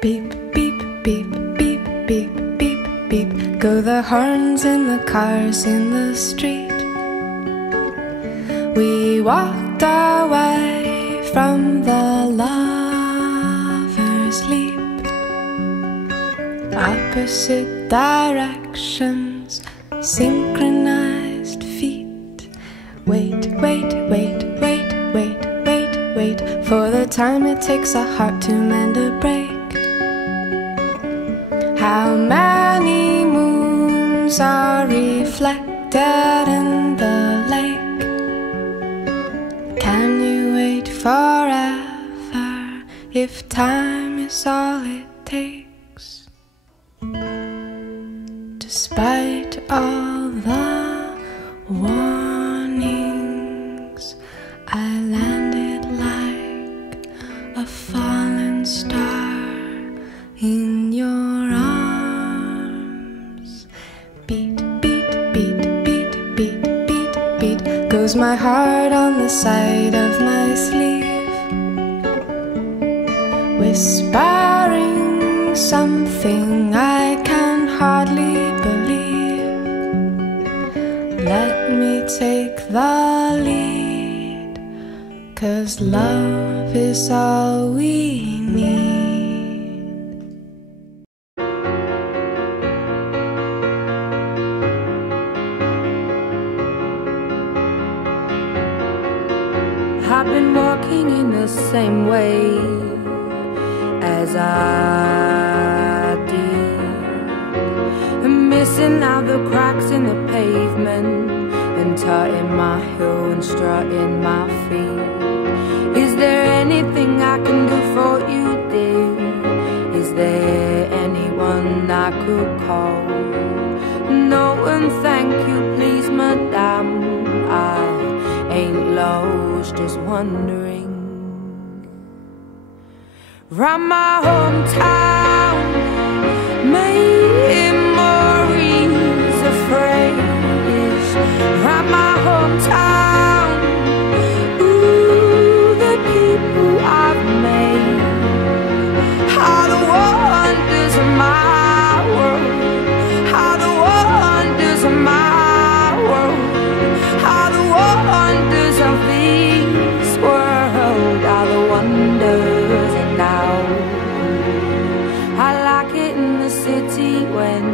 Beep, beep, beep, beep, beep, beep, beep. Go the horns in the cars in the street. We walked away from the lover's leap. Opposite directions, synchronized feet. Wait, wait, wait, wait, wait, wait, wait for the time it takes a heart to mend a break. How many moons are reflected in the lake? Can you wait forever if time is all it takes? Despite all the warnings, I landed like a fallen star in your arms. Beat, beat, beat, beat, beat, beat, beat goes my heart on the side of my sleeve, whispering something I can hardly believe. Let me take the lead, 'cause love is all we need. I've been walking in the same way as I did, and missing out the cracks in the pavement, and tutting my heel and strutting my feet. Is there anything I can do for you, dear? Is there anyone I could call? No, and thank you, please, madame. I ain't lost, just wondering. Round my hometown, memories of phrase. Round my hometown, ooh, the people I've made are the wonders of my world, are the wonders of my world, are the wonders of this world, are the wonders. And now I like it in the city when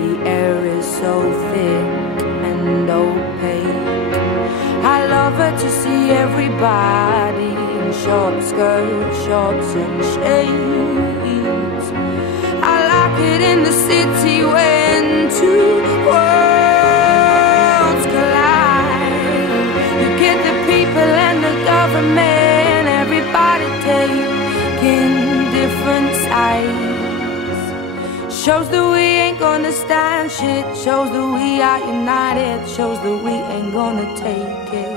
the air is so thick and opaque. I love it to see everybody in short skirts, shorts and shades. I like it in the city when two worlds collide. You get the people and the government, everybody taking different sides. Shows that we ain't gonna stand shit, shows that we are united, shows that we ain't gonna take it.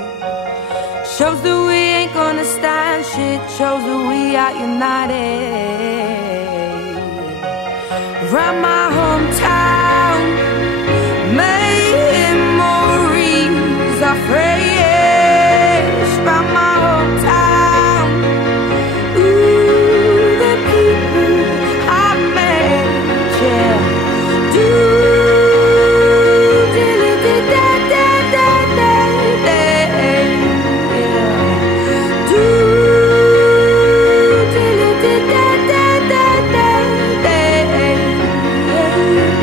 Shows that we ain't gonna stand shit, shows that we are united. Round my hometown,